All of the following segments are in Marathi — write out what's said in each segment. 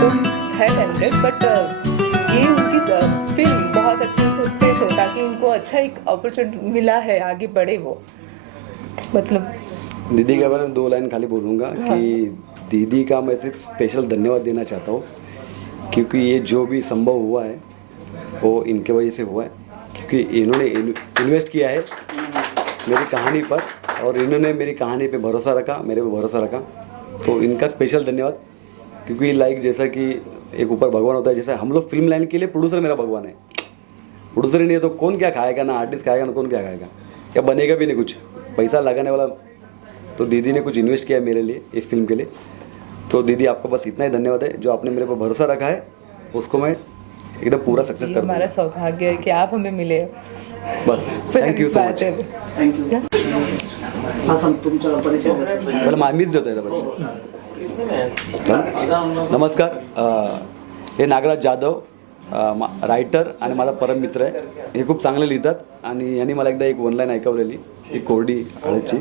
तुम है टैलेंटेड बट ये उनकी फिल्म बहुत अच्छे सक्सेस हो ताकि उनको अच्छा एक अपॉर्चुनिटी मिला है आगे बढ़े वो मतलब। दीदी के बारे में 2 लाइन खाली बोलूँगा कि दीदी का मैं सिर्फ स्पेशल धन्यवाद देना चाहता हूँ, क्योंकि ये जो भी संभव हुआ है वो इनके वजह से हुआ है, क्योंकि इन्होंने इन्वेस्ट किया है मेरी कहानी पर और इन्होंने मेरी कहानी पे भरोसा रखा, मेरे पे भरोसा रखा, तो इनका स्पेशल धन्यवाद। क्योंकि लाइक जैसा कि एक ऊपर भगवान होता है, जैसा हम लोग फिल्म लाइन के लिए प्रोड्यूसर मेरा भगवान है। प्रोड्यूसर ही नहीं है तो कौन क्या खाएगा, ना आर्टिस्ट खाएगा ना कौन क्या खाएगा, या बनेगा भी नहीं कुछ, पैसा लगाने वाला। तो दीदी ने कुछ इन्वेस्ट किया मेरे लिए इस फिल्म के लिए, तो दीदी आपको बस इतना ही धन्यवाद है, जो आपने मेरे पर भरोसा रखा है उसको मैं एकदम पूरा सक्सेस कर दूंगा। हमारा सौभाग्य है कि आप हमें मिले बस थँक्यू सो मच। थँक्यू। हा सांग तुमचा परिचय द्या. मला मीच देतो आहे परिचय. नमस्कार, हे नागराज जाधव रायटर आणि माझा परम मित्र आहे. हे खूप चांगले लिहितात आणि यांनी मला एकदा एक ऑनलाईन ऐकवलेली एक कोरडी हळदची,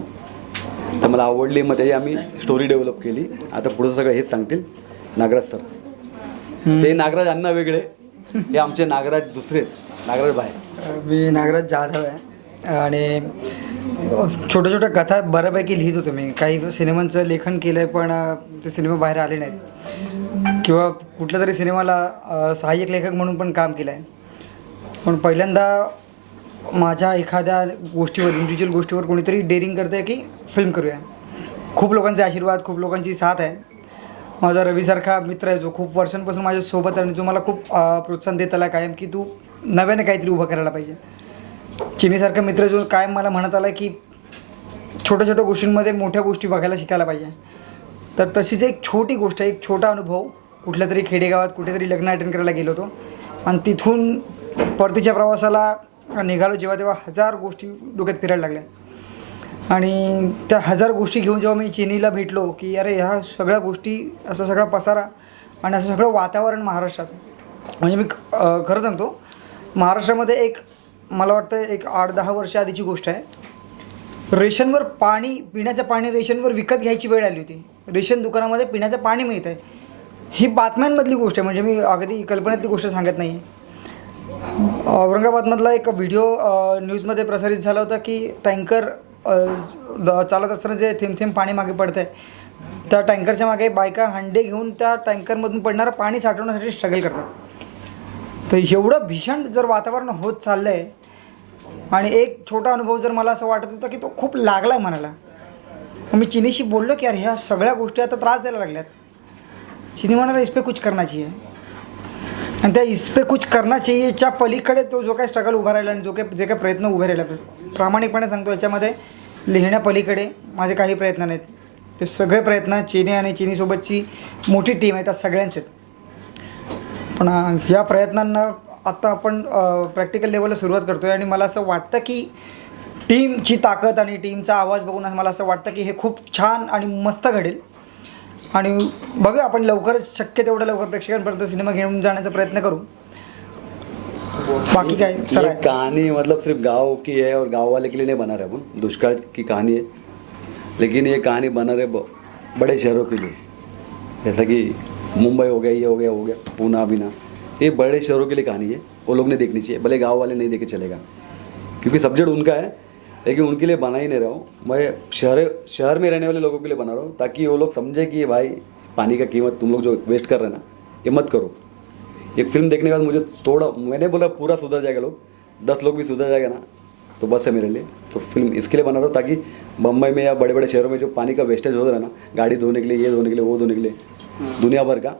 तर मला आवडली. मग त्याची आम्ही स्टोरी डेव्हलप केली. आता पुढं सगळं हेच सांगतील नागराज सर. ते नागराज अण्णा वेगळे, हे आमचे नागराज दुसरे नागराज भाई. मी नागराज जाधव आहे आणि छोट्या छोट्या कथा बऱ्यापैकी लिहित होतो मी. काही सिनेमांचं लेखन केलं आहे पण ते सिनेमा बाहेर आले नाहीत, किंवा कुठल्या तरी सिनेमाला सहाय्यक लेखक म्हणून पण काम केलं आहे. पण पहिल्यांदा माझ्या एखाद्या गोष्टीवर, इंडिव्हिज्युअल गोष्टीवर कोणीतरी डेअरिंग करतं आहे की फिल्म करूया. खूप लोकांचे आशीर्वाद, खूप लोकांची साथ आहे. माझा रवीसारखा मित्र आहे जो खूप वर्षांपासून माझ्यासोबत आहे आणि जो मला खूप प्रोत्साहन देत आला कायम की तू नव्याने काहीतरी उभं करायला पाहिजे. चिनीसारखा मित्र जो कायम मला म्हणत आला की छोट्या छोट्या गोष्टींमध्ये मोठ्या गोष्टी बघायला शिकायला पाहिजे. तर तशीच एक छोटी गोष्ट, एक छोटा अनुभव, कुठल्या तरी खेडेगावात कुठेतरी लग्न अटेंड करायला गेलो होतो आणि तिथून परतीच्या प्रवासाला निघालो जेव्हा, तेव्हा 1000 गोष्टी डोक्यात फिरायला लागल्या. आणि त्या 1000 गोष्टी घेऊन जेव्हा मी चिनीला भेटलो की अरे ह्या सगळ्या गोष्टी, असा सगळा पसारा आणि असं सगळं वातावरण महाराष्ट्रात, म्हणजे मी खरं सांगतो महाराष्ट्रामध्ये एक मला वाटतं एक 8-10 वर्ष आधीची गोष्ट आहे. रेशनवर पाणी, पिण्याचं पाणी रेशनवर विकत घ्यायची वेळ आली होती. रेशन दुकानामध्ये पिण्याचं पाणी मिळतं आहे, ही बातम्यांमधली गोष्ट आहे, म्हणजे मी अगदी कल्पनेतली गोष्ट सांगत नाही. औरंगाबादमधला एक व्हिडिओ न्यूजमध्ये प्रसारित झाला होता की टँकर चालत असताना जे थेंब थेंब पाणी मागे पडतं आहे, त्या टँकरच्या मागे बायका हंडे घेऊन त्या टँकरमधून पडणारं पाणी साठवण्यासाठी स्ट्रगल करतात. तर एवढं भीषण जर वातावरण होत चाललं आहे आणि एक छोटा अनुभव जर मला असं वाटत होता की तो खूप लागला आहे मनाला. मी चिनीशी बोललो की अरे ह्या सगळ्या गोष्टी आता त्रास द्यायला लागल्यात. चिनी म्हणाला इस पे कुछ करना चाहिए, आणि त्या इस पे कुछ करना चाहिएच्या पलीकडे तो जो काय स्ट्रगल उभा राहिला आणि जे काही प्रयत्न उभे राहिला, प्रामाणिकपणे सांगतो याच्यामध्ये लिहिण्यापलीकडे माझे काही प्रयत्न नाहीत. ते सगळे प्रयत्न चिनी आणि चिनीसोबतची मोठी टीम आहे त्या सगळ्यांचे. पण या प्रयत्नांना आत्ता आपण प्रॅक्टिकल लेवलला सुरुवात करतो आहे आणि मला असं वाटतं की टीमची ताकद आणि टीमचा आवाज बघून मला असं वाटतं की हे खूप छान आणि मस्त घडेल. आणि बघूया आपण लवकरच, शक्य तेवढं लवकर प्रेक्षकांपर्यंत सिनेमा घेऊन जाण्याचा प्रयत्न करू. बाकी काय सर, ये कहानी मतलब सिर्फ गांव की है और गांव वाले के लिए नहीं बना रहे अपन, दुष्काल की कहानी है, लेकिन ये कहानी बना रहे बड़े शहरों के लिए, जैसा कि मुंबई हो गया, ये हो गया पूना बिना, ये बड़े शहरों के लिए कहानी है. वो लोग ने देखनी चाहिए, भले गांव वाले नहीं देखे चलेगा, क्योंकि सब्जेक्ट उनका है, लेकिन उनके लिए बना ही नहीं रहा हूँ मैं. शहर में रहने वाले लोगों के लिए बना रहा हूँ ताकि वो लोग समझे कि भाई पानी का कीमत तुम लोग जो वेस्ट कर रहे हैं ना, ये मत करो. ये फिल्म देखने के बाद मुझे थोड़ा, मैंने बोला पूरा सुधर जाएगा, लोग 10 लोग भी सुधर जाएगा ना तो बस है मेरे लिए. तो फिल्म इसके लिए बना रहा हूँ ताकि मुंबई में या बड़े बड़े शहरों में जो पानी का वेस्टेज हो रहा है ना, गाड़ी धोने के लिए, ये धोने के लिए, वो धोने के लिए, दुनिया भर का,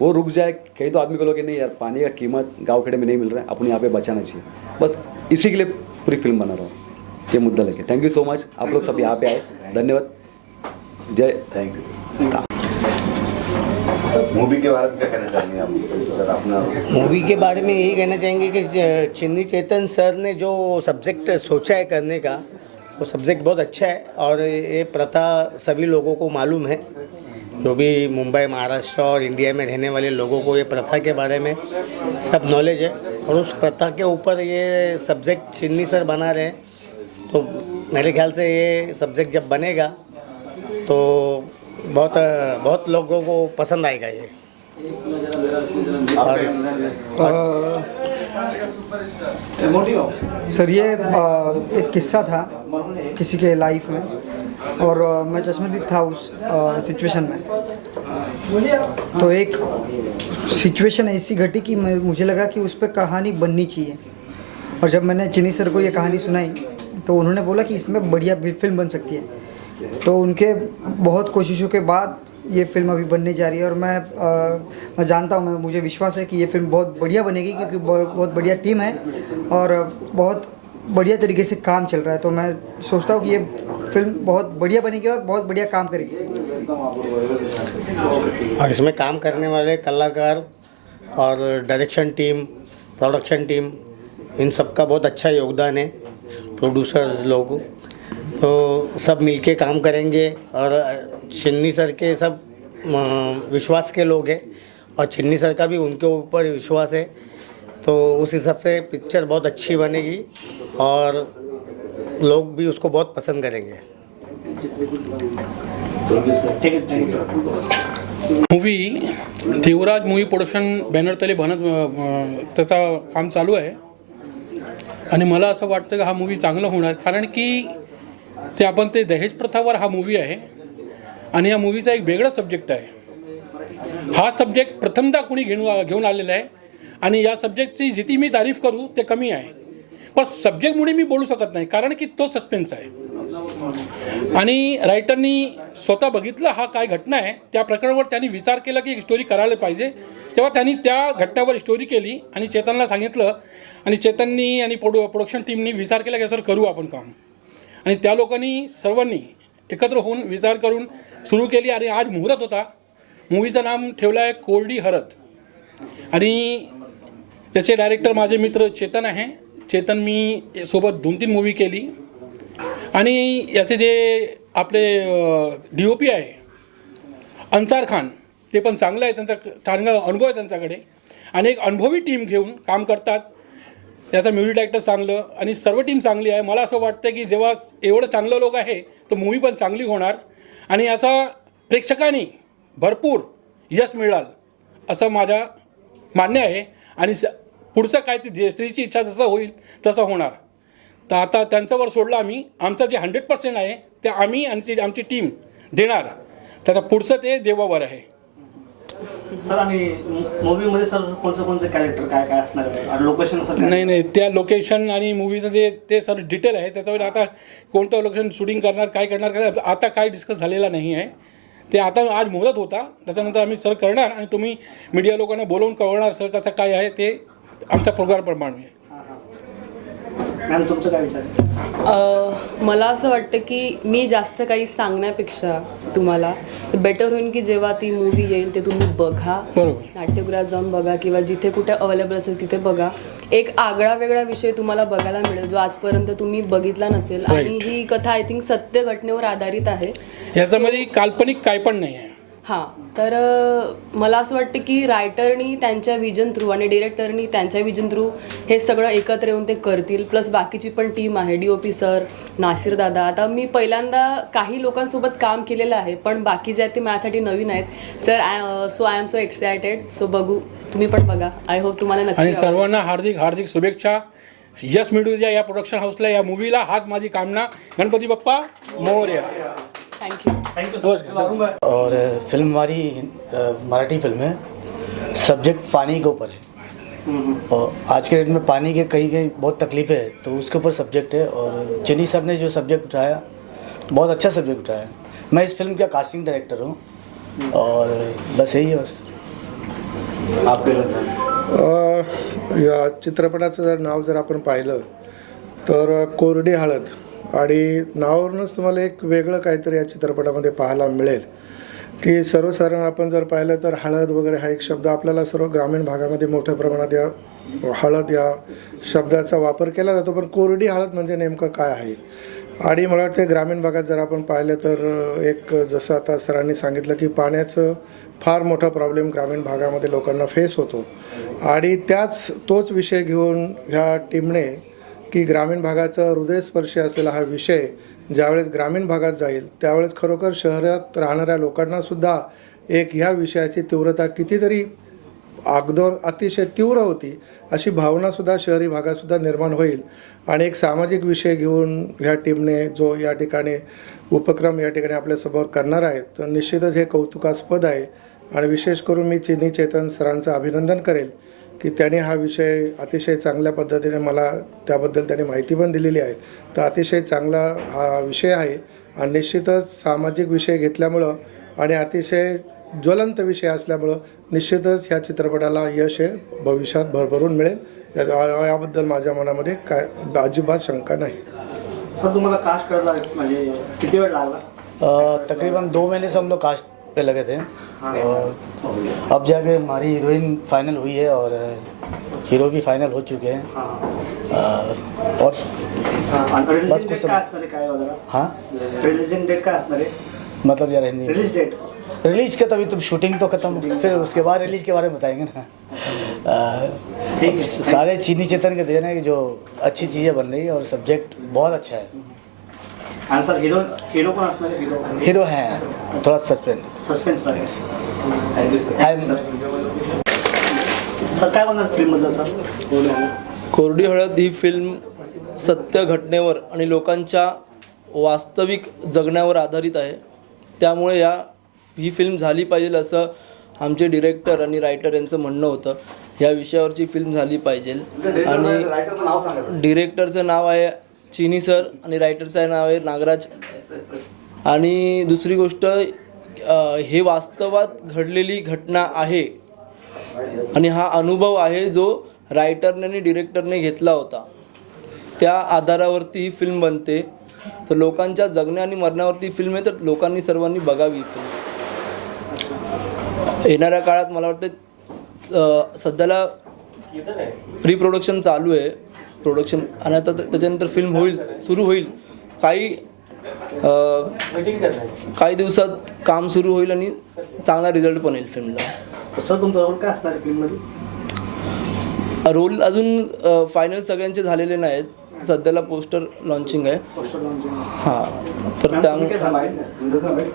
वो रुक जाए. कहीं तो आदमी को लोग नहीं यार पानी का कीमत गाँव खेड़े में नहीं मिल रहा है, अपन यहाँ पे बचाना चाहिए. बस इसी के लिए पूरी फिल्म बना रहा हूँ, ये मुद्दा लेके. थैंक यू सो मच, आप लोग सब यहाँ पे आए, धन्यवाद. जय थैंक यू. मूवी के बारे में क्या कहना चाहेंगे आप सर? अपना मूवी के बारे में यही कहना चाहेंगे कि चिन्नी चेतन सर ने जो सब्जेक्ट सोचा है करने का, वो सब्जेक्ट बहुत अच्छा है. और ये प्रथा सभी लोगों को मालूम है, जो भी मुंबई, महाराष्ट्र और इंडिया में रहने वाले लोगों को ये प्रथा के बारे में सब नॉलेज है. और उस प्रथा के ऊपर ये सब्जेक्ट चिन्नी सर बना रहे हैं, तो मेरे ख्याल से ये सब्जेक्ट जब बनेगा तो बहुत लोगों को पसंद आएगा ये. सर ये एक किस्सा था किसी के लाइफ में, और मैं चश्मदीद था उस सिचुएशन में। तो एक सिचुएशन ऐसी घटी कि मुझे लगा कि उस पर कहानी बननी चाहिए, और जब मैंने चिनी सर को ये कहानी सुनाई तो उन्होंने बोला कि इसमें बढ़िया फिल्म बन सकती है। तो उनके बहुत कोशिशों के बाद ये फिल्म अभी बनने जा रही है, और मैं जानता हूँ, मुझे विश्वास है कि ये फिल्म बहुत बढ़िया बनेगी, क्योंकि बहुत बढ़िया टीम है और बहुत बढ़िया तरीके से काम चल रहा है। तो मैं सोचता हूँ कि ये फिल्म बहुत बढ़िया बनेगी और बहुत बढ़िया काम करेगी। और इसमें काम करने वाले कलाकार और डायरेक्शन टीम, प्रोडक्शन टीम, इन सब का बहुत अच्छा योगदान है। प्रोड्यूसर्स लोग तो सब मिलके काम करेंगे, और चिन्नी सर के सब विश्वास के लोग हैं, और चिन्नी सर का भी उनके ऊपर विश्वास है। तो उस हिसाब से पिक्चर बहुत अच्छी बनेगी और लोग भी उसको बहुत पसंद करेंगे। मूवी देवराज मूवी प्रोडक्शन बॅनरतले त्याचा काम चालू आहे, आणि मला असं वाटतं की हा मूवी चांगला होणार, कारण की ते दहेज प्रथावर हा मूवी आहे, आणि या मूवीचा एक वेगळा सब्जेक्ट आहे। हा सब्जेक्ट प्रथमदा कुणी घेऊन आलेला आहे, आणि या सब्जेक्टची जितकी मी तारीफ करू ते कमी आहे, पण सब्जेक्टमुळे मी बोलू शकत नाही, कारण की तो सस्पेन्स आहे। आणि रायटरनी स्वतः बघितलं हा काय घटना आहे, त्या प्रकरणावर त्यांनी विचार केला की एक स्टोरी करायला पाहिजे, तेव्हा त्यांनी त्या घटनेवर स्टोरी केली आणि चेतनला सांगितलं, आणि चेतननी आणि प्रोडक्शन टीमनी विचार केला की सर करू आपण काम, आणि त्या लोकांनी सर्वांनी एकत्र होऊन विचार करून सुरू केली, आणि आज मुहूर्त होता। मूवीचं नाम ठेवलं आहे कोरडी हळद, आणि त्याचे डायरेक्टर माझे मित्र चेतन आहे। चेतन मी सोबत 2-3 मूवी केली, आणि याचे जे आपले DOP आहे अन्सार खान, ते पण चांगलं आहे, त्यांचा चांगला अनुभव आहे त्यांच्याकडे, आणि एक अनुभवी टीम घेऊन काम करतात। त्याचा म्युझिक डायरेक्टर चांगलं आणि सर्व टीम चांगली आहे। मला असं वाटतं की जेव्हा एवढं चांगलं लोक आहे तर मूवी पण चांगली होणार, आणि याचा प्रेक्षकांनी भरपूर यश मिळाल असं माझं मान्य आहे, आणि पुढचं काय ते स्त्रीची इच्छा जसं होईल तसं होणार। तर आता त्यांच्यावर सोडलं आम्ही, आमचं जे 100% आहे ते आम्ही आणि आमची टीम देणार, त्याचा पुढचं ते देवावर आहे। सर, आणि मूवीमध्ये सर कोणचं कॅरेक्टर काय काय असणार आहे, लोकेशन सर? नाही, त्या लोकेशन आणि मूवीचं ते सर डिटेल आहे, त्याच्यावर आता कोणतं लोकेशन शूटिंग करणार, काय करणार, आता काय डिस्कस झालेला नाही आहे। ते आता आज मुहूर्त होता, त्याच्यानंतर आम्ही सर करणार, आणि तुम्ही मीडिया लोकांना बोलवून कळवणार सर कसं काय आहे ते आमच्या प्रोग्रामप्रमाणे। मॅम, तुमचं काय विचार आहे? मला असं वाटतं की मी जास्त काही सांगण्यापेक्षा तुम्हाला बेटर होईल की जेव्हा ती मूवी येईल ते तुम्ही बघा, बरोबर, नाट्यगृहात जाऊन बघा किंवा जिथे कुठे अवेलेबल असेल तिथे बघा। एक आगळा वेगळा विषय तुम्हाला बघायला मिळेल जो आजपर्यंत तुम्ही बघितला नसेल, आणि ही कथा आय थिंक सत्य घटनेवर आधारित आहे, याच्यामध्ये काल्पनिक काय पण नाही आहे। हां, तर मला असं वाटतं की रायटरनी त्यांच्या विजन थ्रू आणि डिरेक्टरनी त्यांच्या विजन थ्रू हे सगळं एकत्र येऊन ते करतील, प्लस बाकीची पण टीम आहे, DOP सर, नासिर दादा। आता मी पहिल्यांदा काही लोकांसोबत काम केलेलं आहे, पण बाकी जे आहेत ते माझ्यासाठी नवीन आहेत sir. I am so excited, so बघू, तुम्ही पण बघा, आय होप तुम्हाला नक्की आणि सर्वांना हार्दिक हार्दिक शुभेच्छा, यश मिळू द्या या प्रोडक्शन हाऊसला, या मूवीला, हाच माझी कामना। गणपती बाप्पा मोरया। थँक्यू। और फिल्म हमारी मराठी फिल्म है, सब्जेक्ट पानी के ऊपर है, और आज के डेट में पानी के कई बहुत तकलीफें है, तो उसके ऊपर सब्जेक्ट है। और चिनी सर ने जो सब्जेक्ट उठाया बहुत अच्छा सब्जेक्ट उठाया। मैं इस फिल्म का कास्टिंग डायरेक्टर हूँ, और बस यही है। बस या चित्रपटाचं जर नाव जर आपण पाहिलं तर कोरडी हळद, आणि नावावरूनच तुम्हाला एक वेगळं काहीतरी या चित्रपटामध्ये पाहायला मिळेल की सर्वसाधारण आपण जर पाहिलं तर हळद वगैरे हा एक शब्द आपल्याला सर्व ग्रामीण भागामध्ये मोठ्या प्रमाणात या हळद या शब्दाचा वापर केला जातो, पण कोरडी हळद म्हणजे नेमकं काय आहे। आणि मला वाटतं ग्रामीण भागात जर आपण पाहिलं तर एक जसं आता सरांनी सांगितलं की पाण्याचं फार मोठा प्रॉब्लेम ग्रामीण भागामध्ये लोकांना फेस होतो, आणि तोच विषय घेऊन ह्या टीमने की ग्रामीण भागाचा हृदयस्पर्शी असलेला हा विषय ज्यावेळेस ग्रामीण भागात जाईल त्यावेळेस खरोखर शहरात राहणाऱ्या लोकांनासुद्धा एक ह्या विषयाची तीव्रता कितीतरी अगोदर अतिशय तीव्र होती अशी भावनासुद्धा शहरी भागातसुद्धा निर्माण होईल आणि एक सामाजिक विषय घेऊन ह्या टीमने जो या ठिकाणी उपक्रम या ठिकाणी आपल्यासमोर करणार आहे तर निश्चितच हे कौतुकास्पद आहे आणि विशेष करून मी चिनी चेतन सरांचं अभिनंदन करेल की त्यांनी हा विषय अतिशय चांगल्या पद्धतीने मला त्याबद्दल त्यांनी माहिती पण दिलेली आहे. तर अतिशय चांगला हा विषय आहे आणि निश्चितच सामाजिक विषय घेतल्यामुळं आणि अतिशय ज्वलंत विषय असल्यामुळं निश्चितच ह्या चित्रपटाला यश हे भविष्यात भरभरून मिळेल याबद्दल माझ्या मनामध्ये काय अजिबात शंका नाही. सर तुम्हाला कास्ट करायला म्हणजे किती वेळ लागला? तकरीबन 2 महीने से हम लोग कास्ट पे लगे थे और अब जाके हमारी हीरोइन फाइनल हुई है और हीरो भी फाइनल हो चुके हैं और रिलीजिंग डेट काय असणार आहे काय वगैरे? हाँ रिलीजिंग डेट काय असणार आहे? मतलब यार हिंदी रिलीज डेट रिलीज के तभी तुम शूटिंग तो खत्म हो फिर उसके बाद रिलीज के बारे में बताएंगे ना. ठीक है. सारे चीनी चेतन के देना है कि जो अच्छी चीज़ें बन रही है और सब्जेक्ट बहुत अच्छा है. आणि सर हिरो पण असणार आहे? हीरो हैं थोड़ा सस्पेन्स लागेल. सर सर काय म्हणणार फिल्ममधलं सर? कोरडी हळद ही फिल्म सत्य घटनेवर आणि लोकांच्या वास्तविक जगण्यावर आधारित आहे. त्यामुळे ही फिल्म झाली पाहिजे असं आमचे डिरेक्टर आणि रायटर यांचं म्हणणं होतं. ह्या विषयावरची फिल्म झाली पाहिजे आणि डिरेक्टरचं नाव आहे चिनी सर आणि रायटरचं नाव आहे नागराज. आणि दुसरी गोष्ट हे वास्तवात घडलेली घटना आहे आणि हा अनुभव आहे जो रायटरने आणि डिरेक्टरने घेतला होता. त्या आधारावरती ही फिल्म बनते. तर लोकांच्या जगण्या आणि मरण्यावरती फिल्म आहे तर लोकांनी सर्वांनी बघावी ही फिल्म. येणाऱ्या काळात मला वाटतं सध्याला प्री प्रोडक्शन चालू आहे प्रोडक्शन आणि आता त्याच्यानंतर फिल्म सुरू होईल. काही दिवसात काम सुरू होईल आणि चांगला रिझल्ट पण येईल फिल्मला. सर तुमचा रोल काय असणार आहे फिल्ममध्ये? रोल अजून फायनल सगळ्यांचे झालेले नाहीत. सध्याला पोस्टर लॉन्चिंग आहे. हां तर त्यामुळे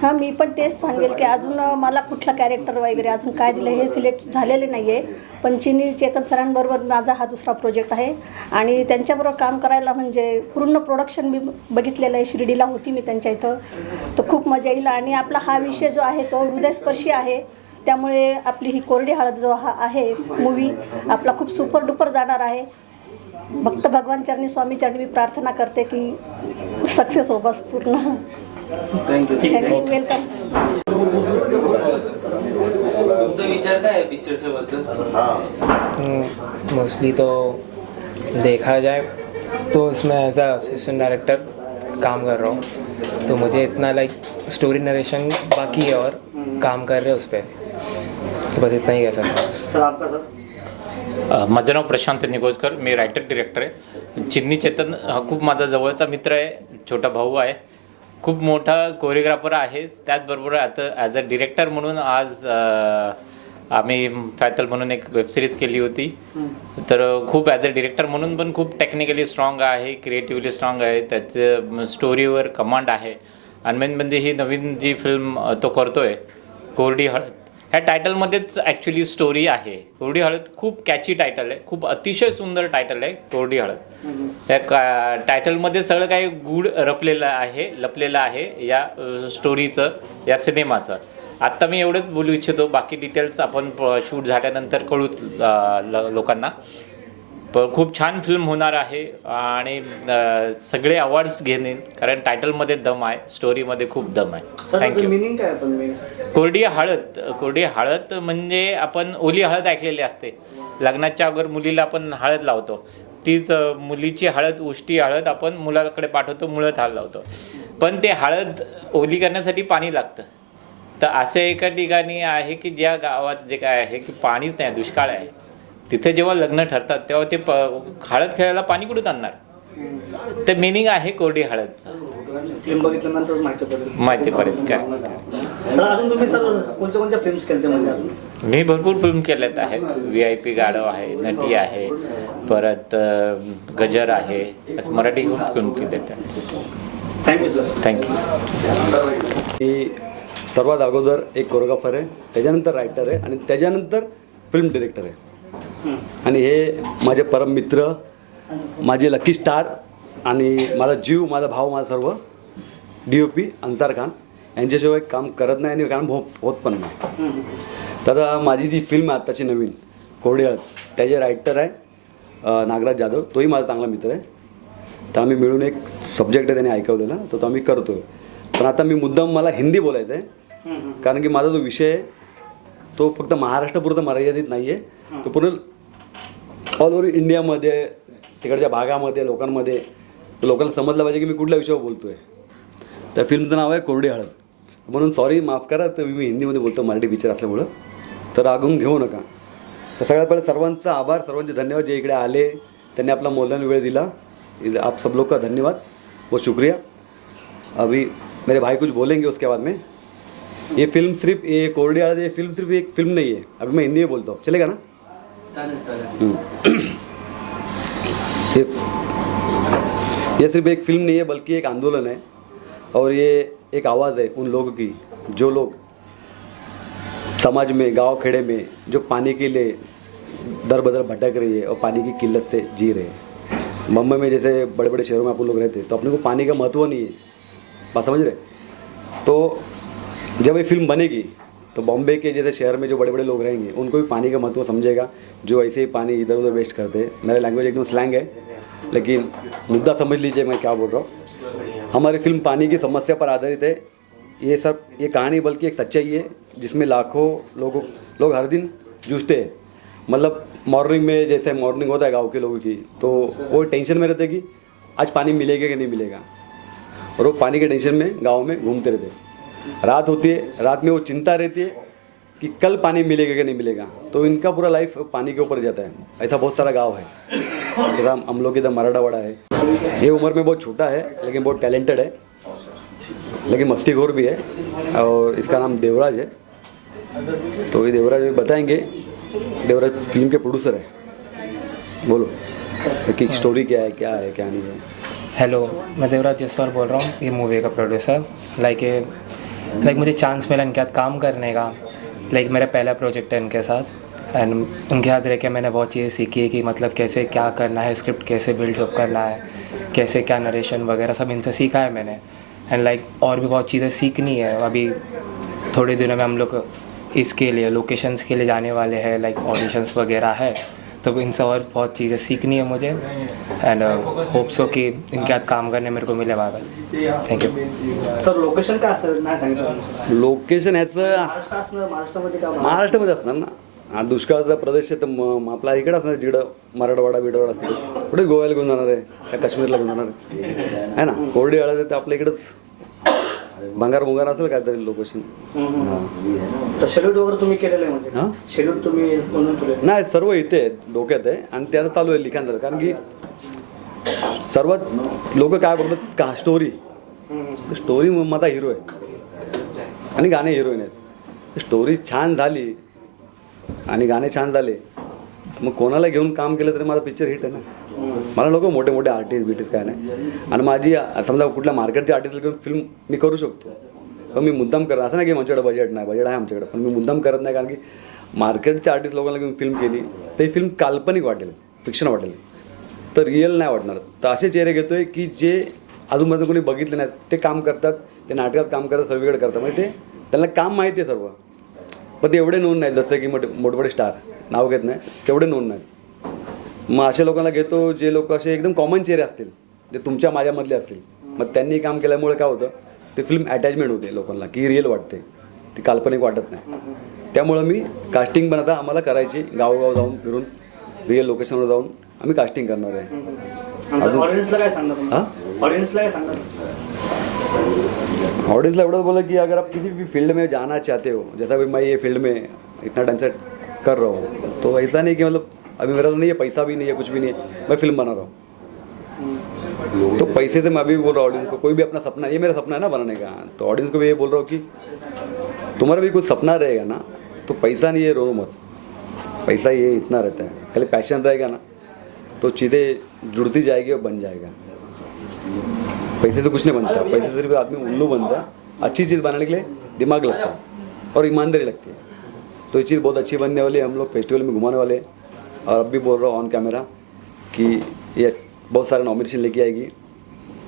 हां मी पण तेच सांगेल की अजून मला कुठला कॅरेक्टर वगैरे अजून काय दिलं हे सिलेक्ट झालेले नाही आहे. पण चिनी चेतन सरांबरोबर माझा हा दुसरा प्रोजेक्ट आहे आणि त्यांच्याबरोबर काम करायला म्हणजे पूर्ण प्रोडक्शन मी बघितलेलं आहे. शिर्डीला होती मी त्यांच्या इथं. तर खूप मजा येईल आणि आपला हा विषय जो आहे तो हृदयस्पर्शी आहे. त्यामुळे आपली ही कोरडी हळद जो हा आहे मूवी आपला खूप सुपर डुपर जाणार आहे. भक्त भगवान चरणी स्वामी चरणी मी प्रार्थना करते की सक्सेस हो बस पूर्ण. Thank you welcome. तुमचा विचार काय आहे पिक्चरच्या बद्दल? मोस्टली तो देखा जाए तो उसमें एज अ असिस्टेंट डायरेक्टर काम कर रहा हूँ तो मुझे इतना लाइक स्टोरी नरेशन बाकी है और काम कर रहे हैं उस पर. तो बस इतना ही कह सकता हूँ. सर आपका सर? माझं नाव प्रशांत निगोजकर. मी रायटर डिरेक्टर आहे. चिन्नी चेतन हा खूप माझा जवळचा मित्र आहे. छोटा भाऊ आहे. खूप मोठा कोरिओग्राफर आहे. त्याचबरोबर आता ॲज अ डिरेक्टर म्हणून आज आम्ही फॅतल म्हणून एक वेबसिरीज केली होती. तर खूप ॲज अ डिरेक्टर म्हणून पण खूप टेक्निकली स्ट्रॉंग आहे. क्रिएटिव्हली स्ट्रॉंग आहे. त्याचं स्टोरीवर कमांड आहे. आणि मेन म्हणजे ही नवीन जी फिल्म तो करतो आहे कोरडी हळद ह्या टायटलमध्येच ॲक्च्युली स्टोरी आहे. कोरडी हळद खूप कॅची टायटल आहे. खूप अतिशय सुंदर टायटल आहे कोरडी हळद. या टायटलमध्ये सगळं काही गूढ लपलेलं आहे या स्टोरीचं या सिनेमाचं. आत्ता मी एवढंच बोलू इच्छितो. बाकी डिटेल्स आपण शूट झाल्यानंतर कळूच लोकांना. पण खूप छान फिल्म होणार आहे आणि सगळे अवॉर्ड्स घेणे कारण टायटलमध्ये दम आहे. स्टोरीमध्ये खूप दम आहे. थँक्यू. मिनिंग काय पण कोरडी हळद म्हणजे आपण ओली हळद ऐकलेली असते. लग्नाच्या अगोदर मुलीला आपण हळद लावतो. तीच मुलीची हळद उष्टी हळद आपण मुलाकडे पाठवतो. मुळात हळद लावतो. पण ते हळद ओली करण्यासाठी पाणी लागतं. तर असे एका ठिकाणी आहे की ज्या गावात जे काय आहे की पाणीच नाही दुष्काळ आहे. तिथे जेव्हा लग्न ठरतात तेव्हा ते हळद खेळायला पाणी कुठून आणणार. ते मिनिंग आहे कोरडी हळदचं. फिल्म बघितल्यानंतर माहिती पडेल काय. सर अजून तुम्ही सर कोणत्या फिल्म्स केले म्हणजे अजून? मी भरपूर फिल्म केल्यात आहेत. VIP गाढव आहे. नटी आहे. परत गजर आहे. मराठी खूप फिल्म केल्यात. Thank you sir. थँक्यू. सर्वात अगोदर एक कोरिओग्राफर आहे, त्याच्यानंतर रायटर आहे आणि त्याच्यानंतर फिल्म डिरेक्टर आहे. आणि हे माझे परम मित्र, माझे लकी स्टार आणि माझा जीव, माझा भाव, माझा सर्व DOP अन्सार खान यांच्याशिवाय काम करत नाही आणि काम होत पण नाही. तर आता माझी जी फिल्म आहे आत्ताची नवीन कोरडी हळद, त्याचे रायटर आहे नागराज जाधव, तोही माझा चांगला मित्र आहे. तर आम्ही मिळून एक सब्जेक्ट आहे त्याने ऐकवलेला, तो आम्ही करतो आहे. पण आता मी मुद्दाम मला हिंदी बोलायचं आहे, कारण की माझा जो विषय आहे तो फक्त महाराष्ट्रापुरता मर्यादित नाही आहे, तो पूर्ण ऑल ओव्हर इंडियामध्ये, तिकडच्या भागामध्ये, लोकांमध्ये लोकांना समजलं पाहिजे की मी कुठल्या विषयावर बोलतो आहे. त्या फिल्मचं नाव आहे कोरडी हळद. म्हणून सॉरी, माफ करा, तर मी हिंदीमध्ये बोलतो, मराठी पिक्चर असल्यामुळं, तर रागवून घेऊ नका. तर सगळ्यात पहिले सर्वांचा आभार, सर्वांचे धन्यवाद जे इकडे आले, त्यांनी आपला मौल्यवान वेळ दिला. आप सब लोग का धन्यवाद, बहुत शुक्रिया. अभी मेरे भाई कुछ बोलेंगे, उसके बाद में ये फिल्म सिर्फ ये कोरडी हळद, ये फिल्म सिर्फ एक फिल्म नहीं है. अभी मैं हिंदी में बोलता हूँ, चलेगा ना? ये सिर्फ एक फिल्म नहीं है बल्कि एक आंदोलन है, और ये एक आवाज़ है उन लोगों की जो लोग समाज में, गांव खेड़े में जो पानी के लिए दर बदर भटक रही है और पानी की किल्लत से जी रहे हैं. मुंबई में जैसे बड़े बड़े शहरों में अपन लोग रहते हैं तो अपने को पानी का महत्व नहीं है, बात समझ रहे. तो जब ये फिल्म बनेगी तो बॉम्बे के जैसे शहर में जो बड़े बड़े लोग रहेंगे उनको भी पानी का महत्व समझेगा, जो ऐसे ही पानी इधर उधर वेस्ट करते हैं. मेरा लैंग्वेज एकदम स्लैंग है, लेकिन मुद्दा समझ लीजिए मैं क्या बोल रहा हूँ. हमारी फिल्म पानी की समस्या पर आधारित है. ये कहानी बल्कि एक सच्चाई है जिसमें लाखों लोग हर दिन जूझते हैं. मतलब मॉर्निंग में, जैसे मॉर्निंग होता है गांव के लोगों की, तो वो टेंशन में रहते कि आज पानी मिलेगा कि नहीं मिलेगा, और वो पानी के टेंशन में गांव में घूमते रहते. रात होती है, रात में वो चिंता रहती है कि कल पानी मिलेगा कि नहीं मिलेगा, तो इनका पूरा लाइफ पानी के ऊपर जाता है. ऐसा बहुत सारा गाँव है, जैसा हम लोग इधर मराठावाड़ा है. ये उम्र में बहुत छोटा है लेकिन बहुत टैलेंटेड है, लेकिन मस्तीखोर भी है, और इसका नाम देवराज है. तो ये देवराज भी बताएंगे. देवराज फिल्म के प्रोड्यूसर है. बोलो कि स्टोरी क्या है, क्या है, क्या नहीं है. हेलो, मैं देवराज जसवाल बोल रहा हूँ, ये मूवी का प्रोड्यूसर. लाइक मुझे चांस मिला इनके साथ काम करने का. लाइक मेरा पहला प्रोजेक्ट है इनके साथ, एंड उनके साथ रह के मैंने बहुत चीज़ें सीखी है कि मतलब कैसे क्या करना है, स्क्रिप्ट कैसे बिल्डअप करना है, कैसे क्या नरेशन वगैरह सब इनसे सीखा है मैंने. एंड लाइक और भी बहुत चीज़ें सीखनी है. अभी थोड़े दिनों में हम लोग इसके लिए लोकेशंस के लिए जाने वाले हैं, लाइक ऑडिशंस वगैरह है, तो इनसे और बहुत चीज़ें सीखनी है मुझे. एंड होप सो कि इनके साथ काम करने मेरे को मिले वागल. Thank you. सर लोकेशन काय असतं नाही सांगितलं. लोकेशन ह्याचं महाराष्ट्रामध्ये का महाराष्ट्रामध्ये असणार ना. हा दुष्काळाचा प्रदेश आहे, तर आपला इकडं असणार, जिकडं मराठवाडा बिडवाडा असतो कुठे गोव्याला घेऊन जाणार आहे, त्या काश्मीरला घेऊन जाणार आहे ना. कोरडी हळद आहे तर आपल्या इकडंच भंगार मुंगार असेल काहीतरी लोकेशन. तर शेड्यूल वगैरे तुम्ही केलेलं आहे म्हणजे? हां, शेड्यूल तुम्ही बनवून ठेवले? नाही, सर्व इथे डोक्यात आहे आणि ते आता चालू आहे लिखाण झालं. कारण की सर्वात लोक काय बोलतात का स्टोरी माझा हिरो आहे आणि गाणे हिरोईन आहेत. स्टोरी छान झाली आणि गाणे छान झाले, मग कोणाला घेऊन काम केलं तरी माझा पिक्चर हिट आहे ना. मला लोक मोठे मोठे आर्टिस्ट काय नाही, आणि माझी समजा कुठल्या मार्केटच्या आर्टिस्टला घेऊन फिल्म मी करू शकतो, पण मी मुद्दाम करत असं नाही की आमच्याकडे बजेट नाही, बजेट आहे आमच्याकडे, पण मी मुद्दाम करत नाही. कारण की मार्केटच्या आर्टिस्ट लोकांना घेऊन फिल्म केली तर ही फिल्म काल्पनिक वाटेल, फिक्शन वाटेल, तर रिअल नाही वाटणार. तर असे चेहरे घेतो आहे की जे अजूनपर्यंत कोणी बघितले नाहीत, ते काम करतात, ते नाटकात काम करतात, सर्वीकडे करतात, म्हणजे ते त्यांना काम माहिती आहे सर्व, पण ते एवढे नोंद नाहीत जसं की मोठमोठे स्टार, नाव घेत नाही तेवढे नोंद नाहीत. मग अशा लोकांना घेतो जे लोक असे एकदम कॉमन चेहरे असतील, जे तुमच्या माझ्यामधले असतील, मग त्यांनी काम केल्यामुळे काय होतं, ते फिल्म अटॅचमेंट होते लोकांना, की रिअल वाटते, ती काल्पनिक वाटत नाही. त्यामुळं मी कास्टिंग पण आता आम्हाला करायची, गावोगाव जाऊन फिरून रिअल लोकेशनवर जाऊन आम्ही कास्टिंग करणार आहे. ऑडियन्सला काय सांगणार? हां, ऑडियन्सला काय सांगणार? ऑडियंसला एवढं बोला कि अगर आप किसी भी फील्ड में जाना चाहते हो, जैसा भी मैं ये फील्ड में इतना टाइम से कर रहा हूँ, तो ऐसा नहीं कि मतलब अभी मेरा तो नहीं है, पैसा भी नहीं है, कुछ भी नहीं है, मैं फिल्म बना रहा हूँ, तो पैसे से मैं अभी बोल रहा हूँ ऑडियंस को, कोई भी अपना सपना, ये मेरा सपना है ना बनाने का, तो ऑडियंस को भी ये बोल रहा हूँ कि तुम्हारा भी कुछ सपना रहेगा ना, तो पैसा नहीं है, रो मत. पैसा ये इतना रहता है, खाली पैशन रहेगा ना तो चीज़ें जुड़ती जाएगी और बन जाएगा. पैसे से कुछ नहीं बनता, पैसे से सिर्फ आदमी उल्लू बनता है. अच्छी चीज़ बनाने के लिए दिमाग लगता है और ईमानदारी लगती है। तो ये चीज़ बहुत अच्छी बनने वाली है। हम लोग फेस्टिवल में घुमाने वाले हैं और अब भी बोल रहा हूँ ऑन कैमरा कि ये बहुत सारे नॉमिनेशन लेके आएगी,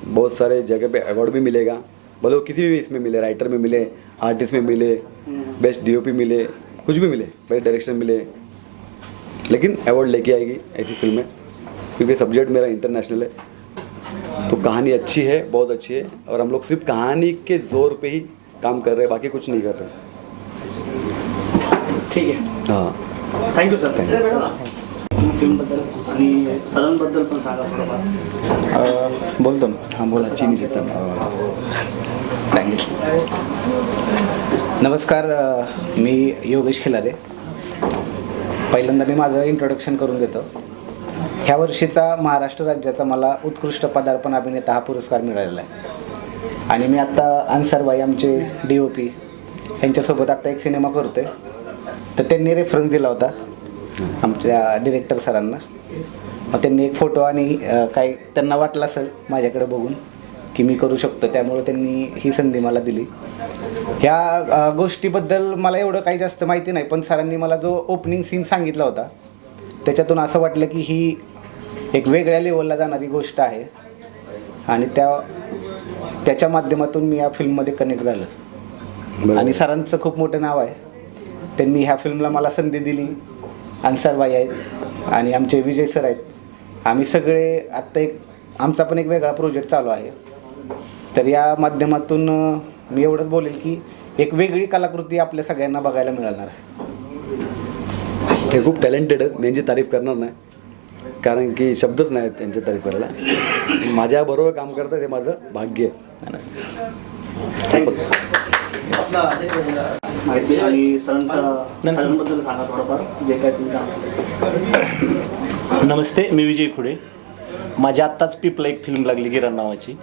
बहुत सारे जगह पे अवार्ड भी मिलेगा, भले वो किसी भी इसमें मिले, राइटर में मिले, आर्टिस्ट में मिले, बेस्ट DOP मिले, कुछ भी मिले, बेस्ट डायरेक्शन मिले, लेकिन अवार्ड लेके आएगी ऐसी फिल्म है क्योंकि सब्जेक्ट मेरा इंटरनेशनल है। तो कहानी अच्छी है, बहुत अच्छी है और हम लोग सिर्फ कहानी के जोर पे ही काम कर रहे हैं, बाकी कुछ नहीं कर रहे। ठीक आहे, हाँ थँक्यू सर. फिल्मबद्दल आणि सरांबद्दल पण सांगा थोडंफार. बोलतो ना. हां बोला. चीनी चित्तन. थँक्यू. नमस्कार, मी योगेश खिलारे. पहिल्यांदा मी माझं इंट्रोडक्शन करून देतो. ह्या वर्षीचा महाराष्ट्र राज्याचा मला उत्कृष्ट पदार्पण अभिनेता हा पुरस्कार मिळालेला आहे आणि मी आत्ता अन्सरबाई आमचे DOP यांच्यासोबत आत्ता एक सिनेमा करतोय. तर त्यांनी रेफरन्स दिला होता आमच्या डिरेक्टर सरांना. मग त्यांनी एक फोटो आणि काही त्यांना वाटलं असेल माझ्याकडे बघून की मी करू शकतो, त्यामुळे त्यांनी ही संधी मला दिली. ह्या गोष्टीबद्दल मला एवढं काही जास्त माहिती नाही, पण सरांनी मला जो ओपनिंग सीन सांगितला होता त्याच्यातून असं वाटलं की ही एक वेगळ्या लेवलला जाणारी गोष्ट आहे आणि त्याच्या माध्यमातून मी या फिल्ममध्ये कनेक्ट झालं. आणि सरांचं खूप मोठं नाव आहे. त्यांनी ह्या फिल्मला मला संधी दिली. अन्सरबाई आहेत आणि आमचे विजय सर आहेत. आम्ही सगळे आत्ता आमचा पण एक वेगळा प्रोजेक्ट चालू आहे. तर या माध्यमातून मी एवढंच बोलेल की एक वेगळी कलाकृती आपल्या सगळ्यांना बघायला मिळणार आहे. ते खूप टॅलेंटेड आहेत, मी यांची तारीफ करणार नाही कारण की शब्दच नाही आहेत त्यांची तारीफ करायला. माझ्याबरोबर काम करतात हे माझं भाग्य आहे. माहिती आणि सरांबद्दल सांगा थोडंफार जे काय तुमचं. नमस्ते, मी विजय खुडे. माझ्या आत्ताच पीपला एक फिल्म लागली गिरण नावाची,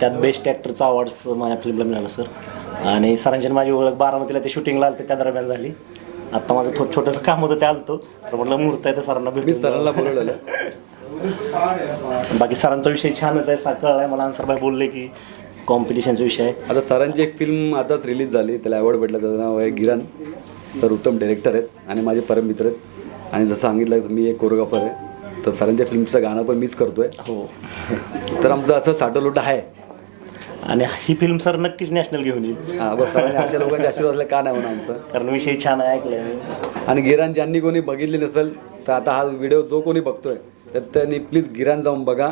त्यात बेस्ट ॲक्टरचा अवॉर्ड्स माझ्या फिल्मला मिळाला सर. आणि सरांची माझी ओळख बारामतीला ते शूटिंगला आलं त्या दरम्यान झाली. आत्ता माझं छोटंसं काम होतं ते आलतो, तर म्हटलं मुहूर्त आहे तर सरांना भेटून सरांना बोलवलेलं. बाकी सरांचा विषय छानच आहे, कळला आहे मला. अन्सरबाई बोलले की कॉम्पिटिशनचा विषय आहे. आता सरांची एक फिल्म आताच रिलीज झाली, त्याला अवॉर्ड भेटला, त्याचं नाव आहे गिरण. सर उत्तम डायरेक्टर आहेत आणि माझे परम मित्र आहेत. आणि जसं सांगितलं मी एक कोरिओग्राफर आहे, तर सरांच्या फिल्मचं गाणं पण मीच करतोय. हो, तर आमचं असं साठवलोट आहे आणि ही फिल्म सर नक्कीच नॅशनल घेऊन येईल. हां बस, अशा लोकांचे आशीर्वाद असले का नाही म्हणा आमचं, कारण विषय छान आहे, ऐकलं आहे. आणि गिरण ज्यांनी कोणी बघितली नसेल तर आता हा व्हिडिओ जो कोणी बघतोय तर त्यांनी प्लीज गिरण जाऊन बघा.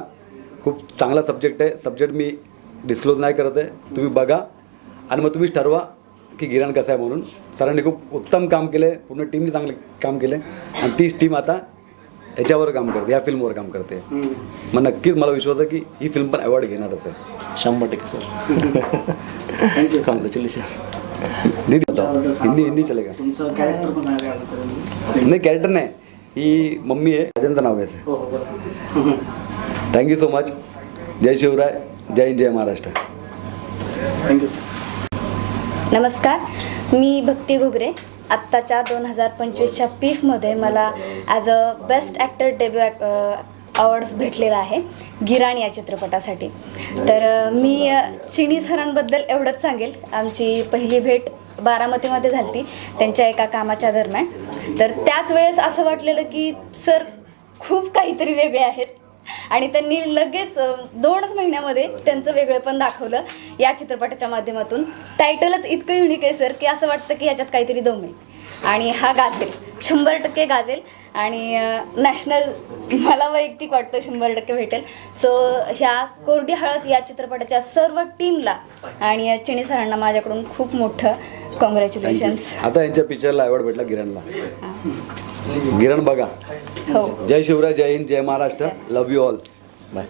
खूप चांगला सब्जेक्ट आहे. सब्जेक्ट मी डिस्क्लोज नाही करत आहे, तुम्ही बघा आणि मग तुम्हीच ठरवा की गिरण कसं आहे म्हणून. सरांनी खूप उत्तम काम केलं आहे, पूर्ण टीमने चांगले काम केले आणि तीच टीम आता ह्याच्यावर काम करते, या फिल्मवर काम करते. मग नक्कीच मला विश्वास आहे की ही फिल्म पण अवॉर्ड घेणारच आहे. 100% सर. Thank you, congratulation. नहीं बताओ, हिंदी चलेगा. तुमचं कॅरेक्टर पण आहे. नाही कॅरेक्टर नाही, ही मम्मी आहे, राजांचं नाव घ्यायचं. हो हो बरं. Thank you so much. जय शिवराय, जय हिंद, जय महाराष्ट्र. थँक्यू. नमस्कार, मी भक्ती घुगरे. आत्ताच्या 2025च्या PIFमध्ये मला as a best actor debut awards भेटलेला आहे गिराण या चित्रपटासाठी. तर मी चिनी सरांबद्दल एवढंच सांगेल. आमची पहिली भेट बारामतीमध्ये झाली त्यांच्या एका कामाच्या दरम्यान. तर त्याच वेळेस असं वाटलेलं की सर खूप काहीतरी वेगळे आहेत आणि त्यांनी लगेच 2च महिन्यामध्ये त्यांचं वेगळेपण दाखवलं या चित्रपटाच्या माध्यमातून. टायटलच इतकं युनिक आहे सर की असं वाटतं की याच्यात काहीतरी दम आहे आणि हा गाजेल, 100% गाजेल आणि नॅशनल मला वैयक्तिक वाटतं 100% भेटेल. सो ह्या कोरडी हळद या चित्रपटाच्या सर्व टीमला आणि चिनी सरांना माझ्याकडून खूप मोठं कॉंग्रॅच्युलेशन्स. आता यांच्या पिक्चरला अवॉर्ड भेटला गिरणला. गिरण बघा. हो. जय शिवराय, जय हिंद, जय महाराष्ट्र. लव यू ऑल. बाय.